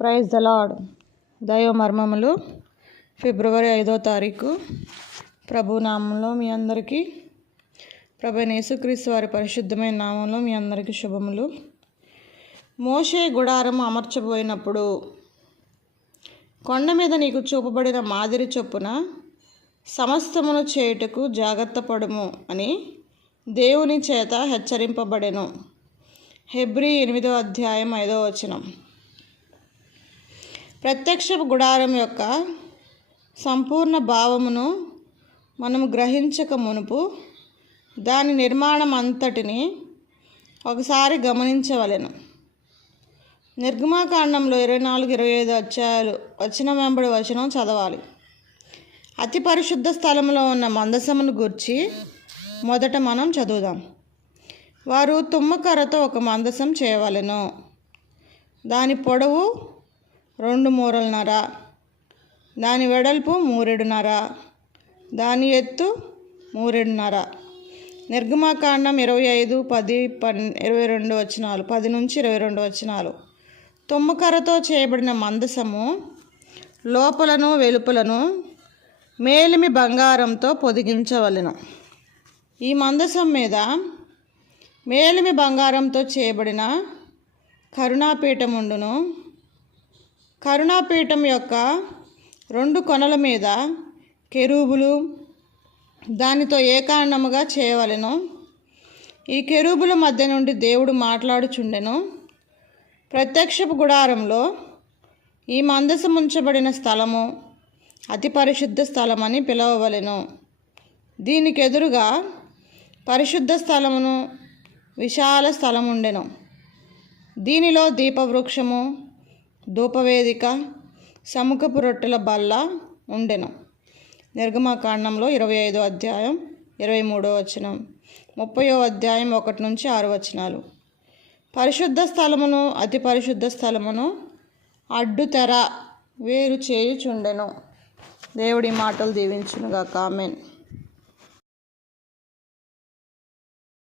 Praise the lord దైవ మర్మములు ఫిబ్రవరి ఐదో తారీఖు. ప్రభు నామంలో మీ అందరికీ ప్రభు యేసుక్రీస్తు వారి పరిశుద్ధమైన నామంలో మీ అందరికీ శుభములు. మోషే గుడారం అమర్చబోయినప్పుడు కొండ మీద నీకు చూపబడిన మాదిరి చొప్పున సమస్తమును చేయుటకు జాగ్రత్త పడుము అని దేవుని చేత హెచ్చరింపబడెను. హెబ్రి ఎనిమిదో అధ్యాయం ఐదో వచనం. ప్రత్యక్ష గుడారం యొక్క సంపూర్ణ భావమును మనము గ్రహించక మునుపు దాని నిర్మాణం అంతటిని ఒకసారి గమనించవలెను. నిర్గమాకాండంలో ఇరవై నాలుగు ఇరవై ఐదు అధ్యాయాలు వచ్చిన వెంబడి వచనం చదవాలి. అతి పరిశుద్ధ స్థలంలో ఉన్న మందసమును గుర్చి మొదట మనం చదువుదాం. వారు తుమ్మకర్రతో ఒక మందసం చేయవలెను. దాని పొడవు రెండు మూరలన్నర దాని వెడల్పు మూరెడున్నర. దాని ఎత్తు మూరెడున్నర. నిర్గమాకాండం ఇరవై ఐదు పది పన్ ఇరవై రెండు వచనాలు పది నుంచి ఇరవై రెండు వచనాలు. తుమ్మకర్రతో చేయబడిన మందసము లోపలను వెలుపలను మేలిమి బంగారంతో పొదిగించవలను. ఈ మందసం మీద మేలిమి బంగారంతో చేయబడిన కరుణాపీఠం ఉండును కరుణాపీఠం యొక్క రెండు కొనల మీద కెరూబులు దానితో ఏకాండముగా చేయవలెను. ఈ కెరూబుల మధ్య నుండి దేవుడు మాట్లాడుచుండెను. ప్రత్యక్షపు గుడారంలో ఈ మందసం ఉంచబడిన స్థలము అతి పరిశుద్ధ స్థలమని పిలవవలెను. దీనికి ఎదురుగా పరిశుద్ధ స్థలమును విశాల స్థలముండెను. దీనిలో దీపవృక్షము ధూపవేదిక సముఖపు రొట్టెల బల్ల ఉండెను. నిర్గమాకాండంలో ఇరవై ఐదో అధ్యాయం ఇరవై మూడో వచనం ముప్పయో అధ్యాయం ఒకటి నుంచి ఆరు వచనాలు. పరిశుద్ధ స్థలమును అతి పరిశుద్ధ స్థలమును అడ్డుతెర వేరు చేయుచుండెను. దేవుడి మాటలు దీవించునుగా కామెంట్